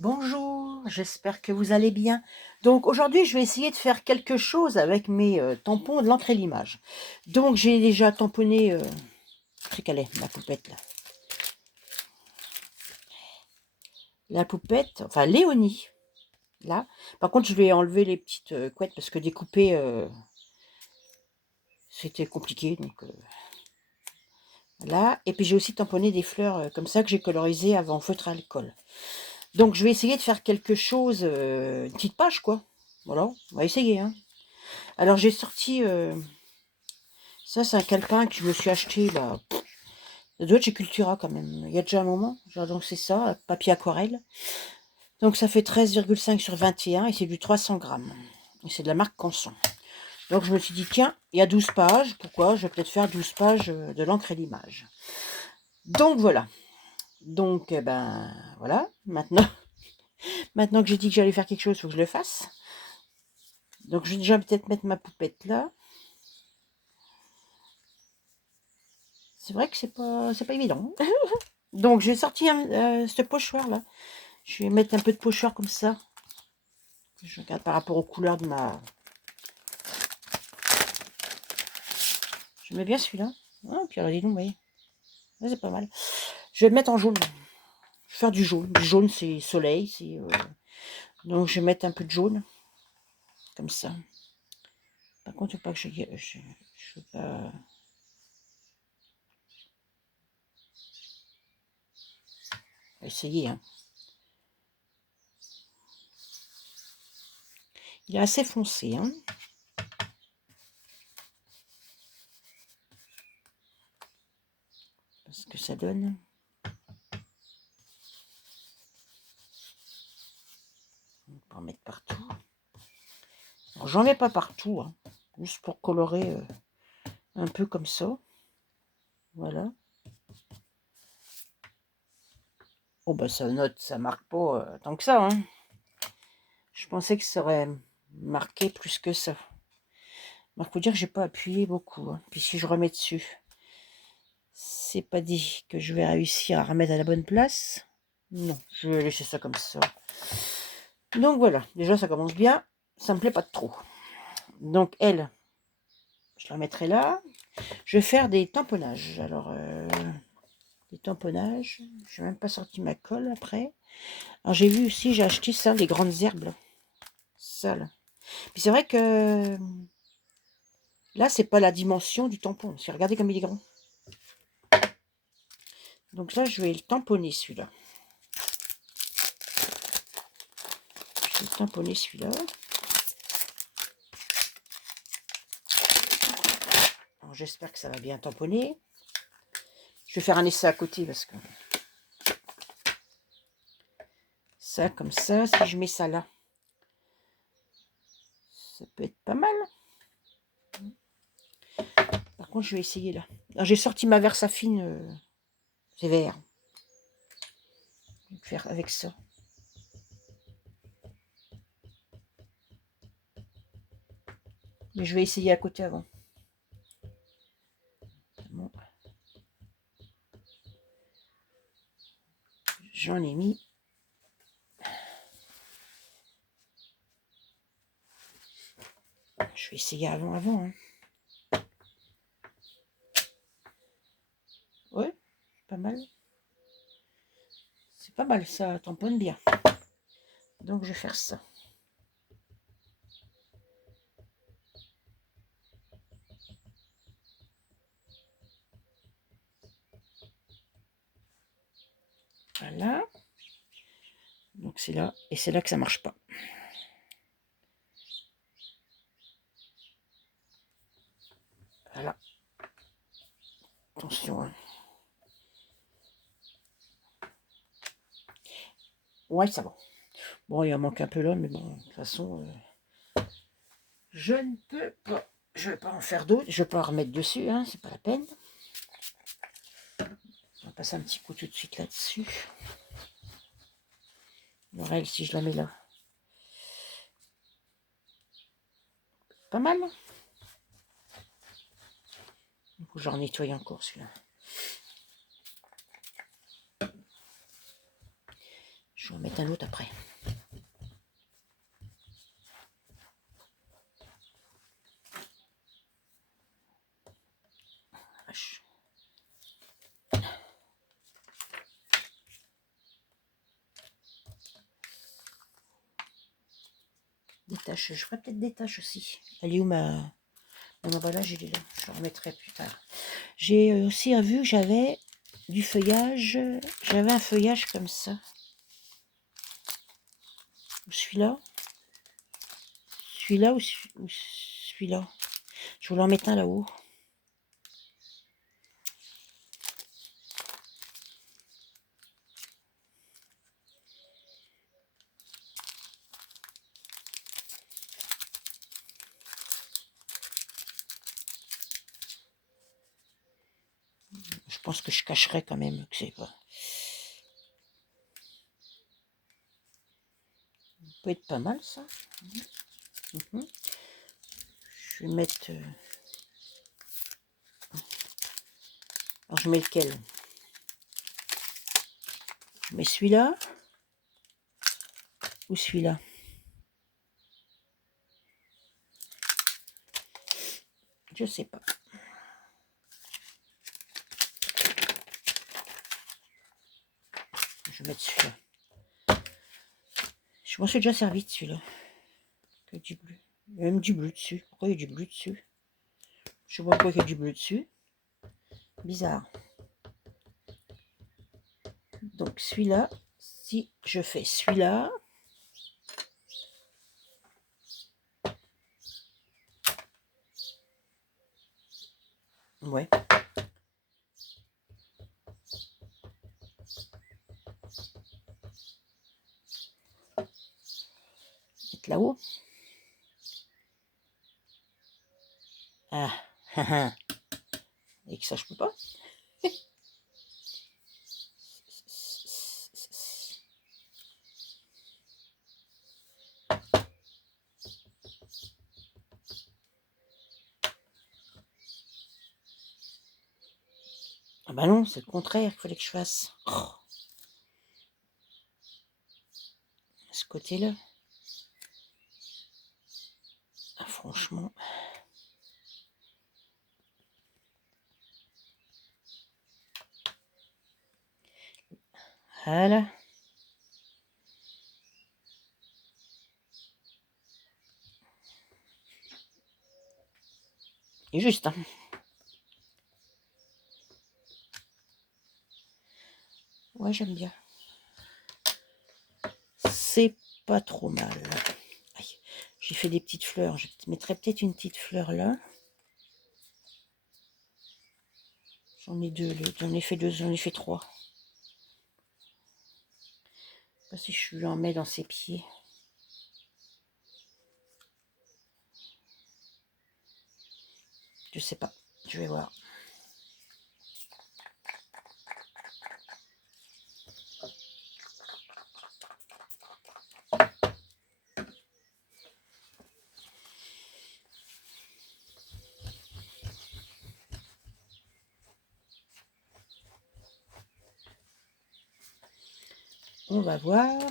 Bonjour, j'espère que vous allez bien. Donc aujourd'hui, je vais essayer de faire quelque chose avec mes tampons de l'entrée l'image. Donc j'ai déjà tamponné, c'est qu'elle est, ma poupette là. La poupette, enfin Léonie, là. Par contre, je vais enlever les petites couettes parce que découper, c'était compliqué. Donc là. Et puis j'ai aussi tamponné des fleurs comme ça que j'ai colorisées avant feutre à alcool. Donc je vais essayer de faire quelque chose, une petite page quoi. Voilà, on va essayer, hein. Alors j'ai sorti... ça, c'est un calepin que je me suis acheté, bah, ça doit être chez Cultura quand même. Il y a déjà un moment. Genre, donc c'est ça, papier aquarelle. Donc ça fait 13,5 sur 21 et c'est du 300 grammes. Et c'est de la marque Canson. Donc je me suis dit, tiens, il y a 12 pages. Pourquoi? Je vais peut-être faire 12 pages de l'encre et l'image. Donc voilà. Donc, eh ben, voilà. Maintenant, maintenant que j'ai dit que j'allais faire quelque chose, il faut que je le fasse. Donc je vais déjà peut-être mettre ma poupette là. C'est vrai que c'est pas évident. Donc j'ai sorti ce pochoir là. Je vais mettre un peu de pochoir comme ça. Je regarde par rapport aux couleurs de ma... J'aimais bien celui-là. Ah, puis alors dis donc, vous voyez. Ouais, c'est pas mal. Je vais le mettre en jaune. Je vais faire du jaune. Du jaune, c'est soleil. Donc je vais mettre un peu de jaune. Comme ça. Par contre, il ne faut pas que je veux pas... essayer, hein. Il est assez foncé, hein. Parce que ça donne... On peut en mettre partout. Alors, j'en mets pas partout, hein. Juste pour colorer un peu comme ça. Voilà. Oh bah ça note, ça marque pas tant que ça, hein. Je pensais que ça aurait marqué plus que ça. Il faut dire que j'ai pas appuyé beaucoup, hein. Puis si je remets dessus, c'est pas dit que je vais réussir à remettre à la bonne place. Non, je vais laisser ça comme ça. Donc voilà, déjà ça commence bien. Ça me plaît pas trop. Donc elle, je la mettrai là. Je vais faire des tamponnages. Alors, des tamponnages. Je n'ai même pas sorti ma colle après. Alors j'ai vu aussi, j'ai acheté ça, les grandes herbes. Là. Ça là. Puis c'est vrai que là, c'est pas la dimension du tampon. Regardez comme il est grand. Donc là, je vais le tamponner celui-là. Je vais tamponner celui-là. J'espère que ça va bien tamponner. Je vais faire un essai à côté parce que ça, comme ça, si je mets ça là, ça peut être pas mal. Par contre, je vais essayer là. J'ai sorti ma Versafine, c'est vert. Je vais faire avec ça. Mais je vais essayer à côté avant. Bon. J'en ai mis. Je vais essayer avant. Hein. Ouais, pas mal. C'est pas mal, ça tamponne bien. Donc je vais faire ça. Voilà. Donc c'est là, et c'est là que ça marche pas. Voilà. Attention. Hein. Ouais, ça va. Bon, il en manque un peu là, mais bon, de toute façon, je ne peux pas. Je ne vais pas en faire d'autres. Je ne vais pas en remettre dessus, hein, c'est pas la peine. On va passer un petit coup tout de suite là-dessus. L'oreille, si je la mets là. Pas mal. Il faut que j'en nettoie encore celui-là. vais en mettre un autre après. Vache. Des taches, je ferai peut-être des taches aussi. Elle est où ma... Mon emballage, il est là. Je le remettrai plus tard. J'ai aussi vu que j'avais du feuillage. J'avais un feuillage comme ça. Celui-là. Celui-là ou celui-là. Je voulais en mettre un là-haut. Je pense que je cacherai quand même que c'est pas. Ça peut être pas mal ça. Mhm. Je vais mettre. Alors je mets lequel? Je mets celui-là ou celui-là? Je sais pas. Je vais mettre celui-là. Je m'en suis déjà servi de celui-là. Que du bleu. Il y a même du bleu dessus. Pourquoi il y a du bleu dessus? Je sais pas pourquoi il y a du bleu dessus. Bizarre. Donc celui-là, si je fais celui-là, ouais. Mettre là-haut. Ah, et que ça je peux pas. Ah bah non, c'est le contraire qu'il fallait que je fasse. Oh, ce côté-là. Ah, franchement. Voilà. Et juste, hein. Ouais, j'aime bien. C'est pas trop mal. J'ai fait des petites fleurs. Je mettrais peut-être une petite fleur là. J'en ai deux. J'en ai fait deux. J'en ai fait trois. Je sais pas si je lui en mets dans ses pieds. Je sais pas. Je vais voir. On va voir.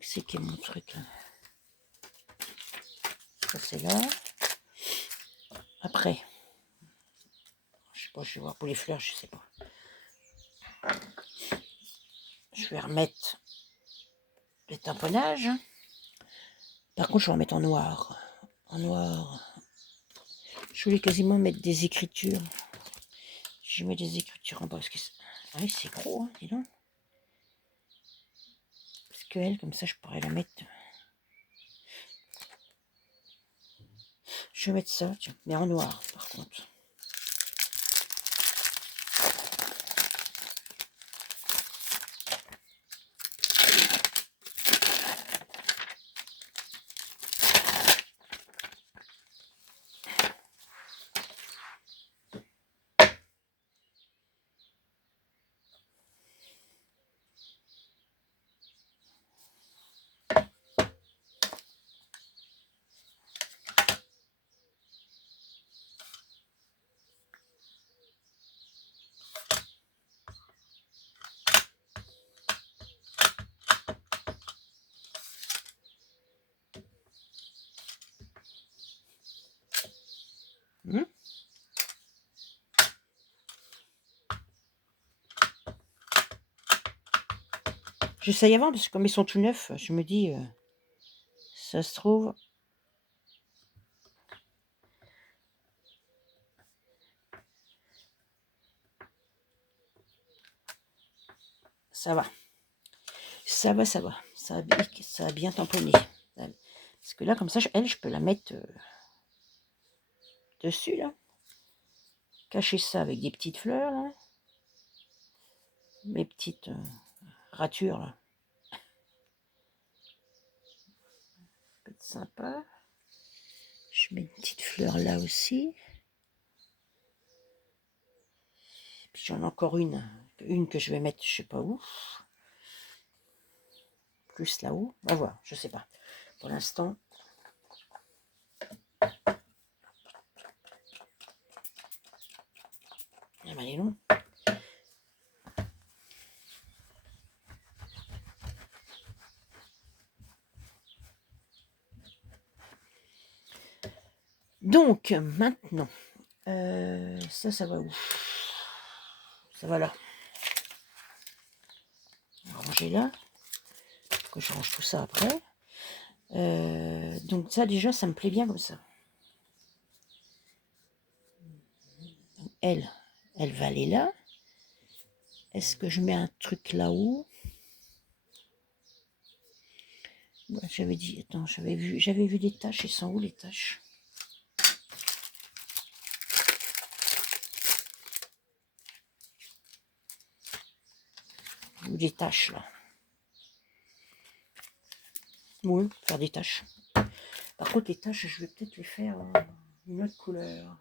C'est qui est mon truc là? Ça c'est là. Après, je sais pas, je vais voir pour les fleurs, je sais pas. Je vais remettre les tamponnages. Par contre, je vais en mettre en noir. En noir. Je voulais quasiment mettre des écritures. Je mets des écritures en bas. Parce que ah oui, c'est gros, hein, dis donc. Parce que elle, comme ça, je pourrais la mettre. Je vais mettre ça, tiens, mais en noir, par contre. J'essaye avant, parce que comme ils sont tout neufs, je me dis, ça se trouve... Ça va. Ça va, ça va. Ça a bien tamponné. Parce que là, comme ça, elle, je peux la mettre dessus, là. Cacher ça avec des petites fleurs, là. Mes petites ratures, là. Ça peut être sympa. Je mets une petite fleur là aussi. Puis j'en ai encore une que je vais mettre, je sais pas où. Plus là-haut. On va voir, je sais pas. Pour l'instant. Ah, elle est longue. Donc, maintenant, ça va où? Ça va là. On va ranger là. Que je range tout ça après. Donc ça, déjà, ça me plaît bien comme ça. Elle va aller là. Est-ce que je mets un truc là-haut? Ouais, j'avais dit, attends, j'avais vu des taches. Elles sont où les taches? Ou des taches là. Oui, faire des taches. Par contre, les taches, je vais peut-être les faire une autre couleur.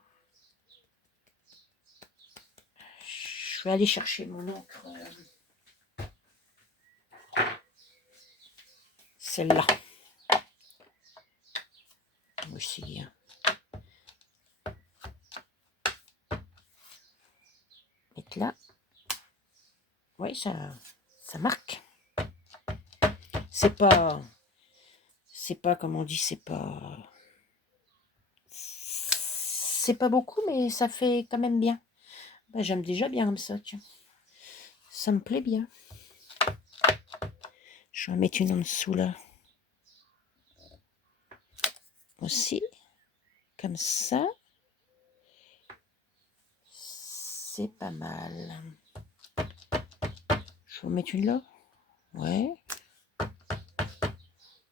Je vais aller chercher mon encre. Celle-là. On va essayer. Mettre là. Oui, ça marque. C'est pas, comme on dit, c'est pas beaucoup, mais ça fait quand même bien. Ben, j'aime déjà bien comme ça, tiens. Ça me plaît bien. Je vais en mettre une en dessous là. Aussi. Comme ça. C'est pas mal. Je vais en mettre une là. Ouais.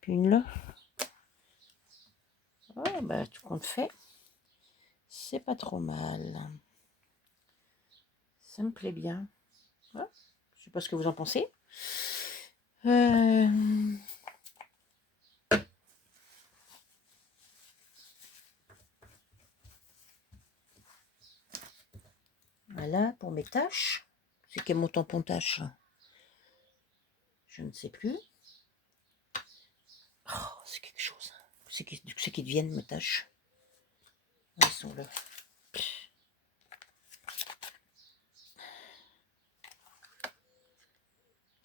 Puis une là. Oh, bah, tout compte fait. C'est pas trop mal. Ça me plaît bien. Ouais. Je sais pas ce que vous en pensez. Voilà pour mes tâches. C'est quel mon tampon tâche? Je ne sais plus. Oh, c'est quelque chose. C'est qui deviennent mes tâches. Elles sont là.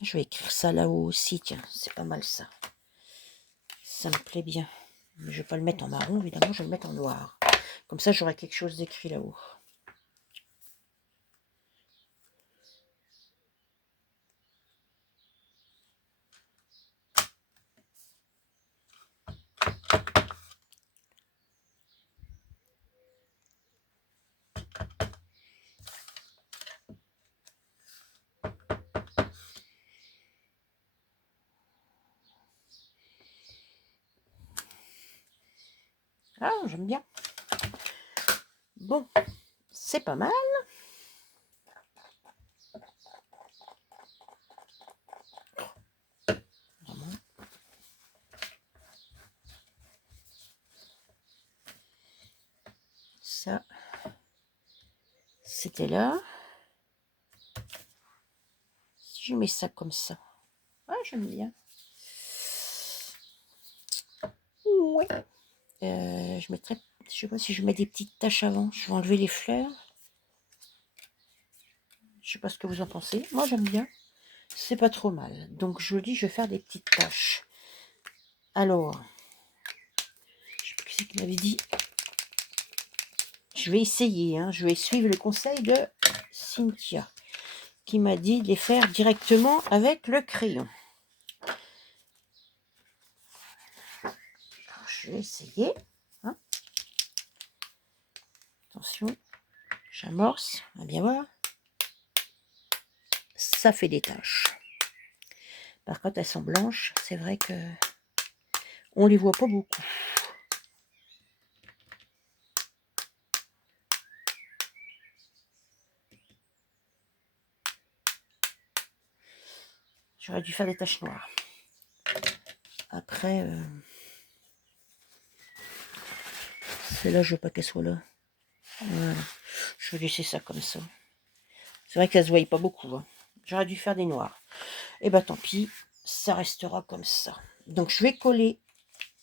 Je vais écrire ça là-haut aussi, tiens, c'est pas mal ça. Ça me plaît bien. Mais je vais pas le mettre en marron, évidemment, je vais le mettre en noir. Comme ça, j'aurai quelque chose d'écrit là-haut. Ah, j'aime bien. Bon, c'est pas mal. Vraiment. Ça, c'était là. Si je mets ça comme ça. Ah, j'aime bien. Ouais. Je mettrais, je sais pas si je mets des petites taches avant. Je vais enlever les fleurs. Je sais pas ce que vous en pensez. Moi, j'aime bien. C'est pas trop mal. Donc, je vous dis, je vais faire des petites taches. Alors, je sais plus qui c'est qui m'avait dit. Je vais essayer. Hein, je vais suivre le conseil de Cynthia, qui m'a dit de les faire directement avec le crayon. je vais essayer. Hein. Attention, j'amorce, on va bien voir. Ça fait des taches. Par contre, elles sont blanches, c'est vrai que on les voit pas beaucoup. J'aurais dû faire des taches noires. Après, celle-là, je veux pas qu'elle soit là. Voilà. Je vais laisser ça comme ça. C'est vrai qu'elle se voyait pas beaucoup. Hein. J'aurais dû faire des noirs. Et bah tant pis, ça restera comme ça. Donc je vais coller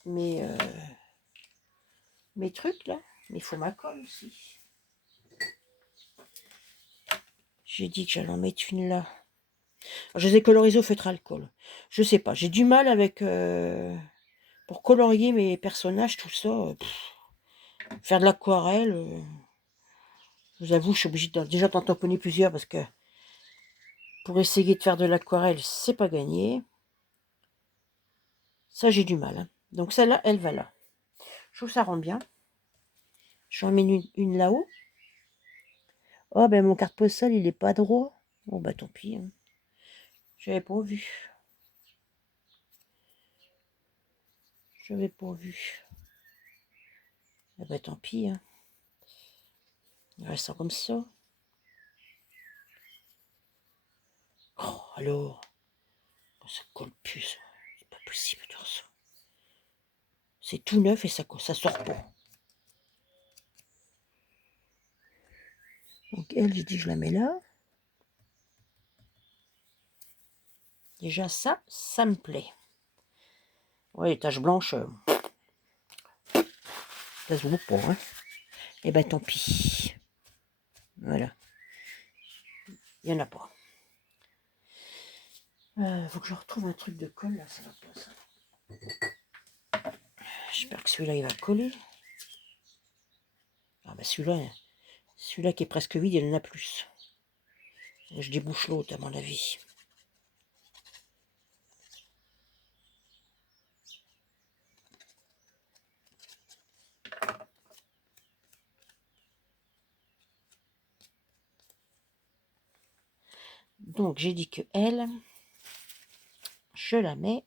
mes trucs là. Mais il faut ma colle aussi. J'ai dit que j'allais en mettre une là. Je les ai colorisés au feutre alcool. Je sais pas, j'ai du mal avec... pour colorier mes personnages, tout ça. Faire de l'aquarelle. Je vous avoue, je suis obligée déjà d'en tamponner plusieurs parce que pour essayer de faire de l'aquarelle, c'est pas gagné. Ça, j'ai du mal. Hein. Donc celle-là, elle va là. Je trouve que ça rend bien. J'en mets une là-haut. Oh, ben mon carte postale, il est pas droit. Bon, bah tant pis. Hein. J'avais pas vu. J'avais pas vu. Eh ben tant pis. Hein. Il reste comme ça. Oh, alors. Ça colle plus. C'est pas possible de faire ça. C'est tout neuf et ça sort pas. Donc elle, j'ai dit je la mets là. Déjà ça me plaît. Ouais, les taches blanches, ça se voit pas. Hein. Et ben tant pis. Voilà. Il n'y en a pas. Faut que je retrouve un truc de colle là, ça va pas ça. J'espère que celui-là il va coller. Ah bah celui-là qui est presque vide, il y en a plus. Je débouche l'autre à mon avis. Donc j'ai dit que elle, je la mets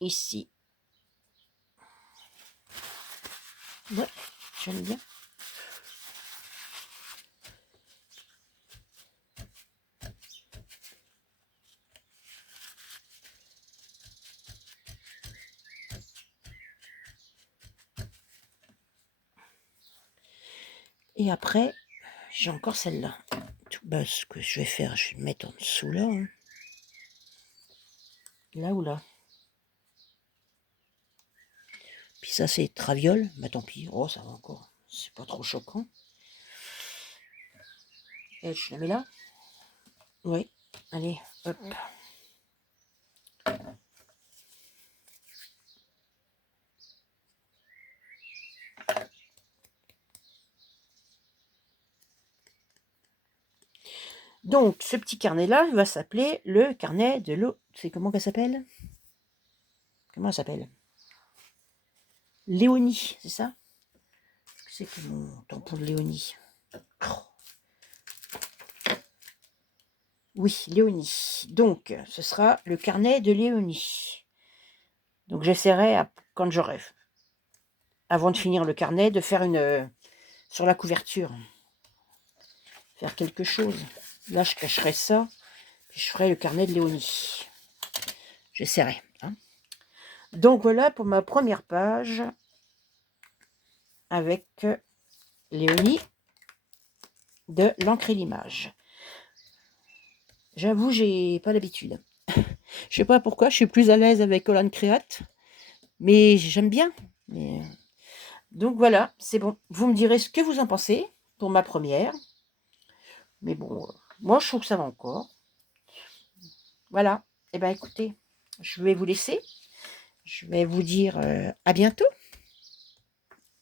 ici. Ouais, j'aime bien. Et après, j'ai encore celle-là. Bah, ce que je vais faire, je vais le mettre en dessous là. Hein. Là ou là. Puis ça, c'est traviole. Bah tant pis. Oh, ça va encore. C'est pas trop choquant. Et je la mets là. Oui. Allez, hop. Donc, ce petit carnet-là va s'appeler le carnet de l'eau. C'est comment qu'elle s'appelle? Comment elle s'appelle? Léonie, c'est ça? C'est que mon tampon de Léonie. Oh. Oui, Léonie. Donc, ce sera le carnet de Léonie. Donc, j'essaierai, quand je rêve, avant de finir le carnet, de faire une... sur la couverture. Faire quelque chose. Là, je cacherai ça. Puis je ferai le carnet de Léonie. J'essaierai. Hein. Donc, voilà pour ma première page avec Léonie de l'encre et l'image. J'avoue, j'ai pas l'habitude. Je sais pas pourquoi, je suis plus à l'aise avec Holland Create, mais j'aime bien. Mais... Donc voilà, c'est bon. Vous me direz ce que vous en pensez pour ma première. Mais bon, moi je trouve que ça va encore. Voilà. Eh bien écoutez, je vais vous laisser. Je vais vous dire à bientôt.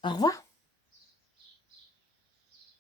Au revoir.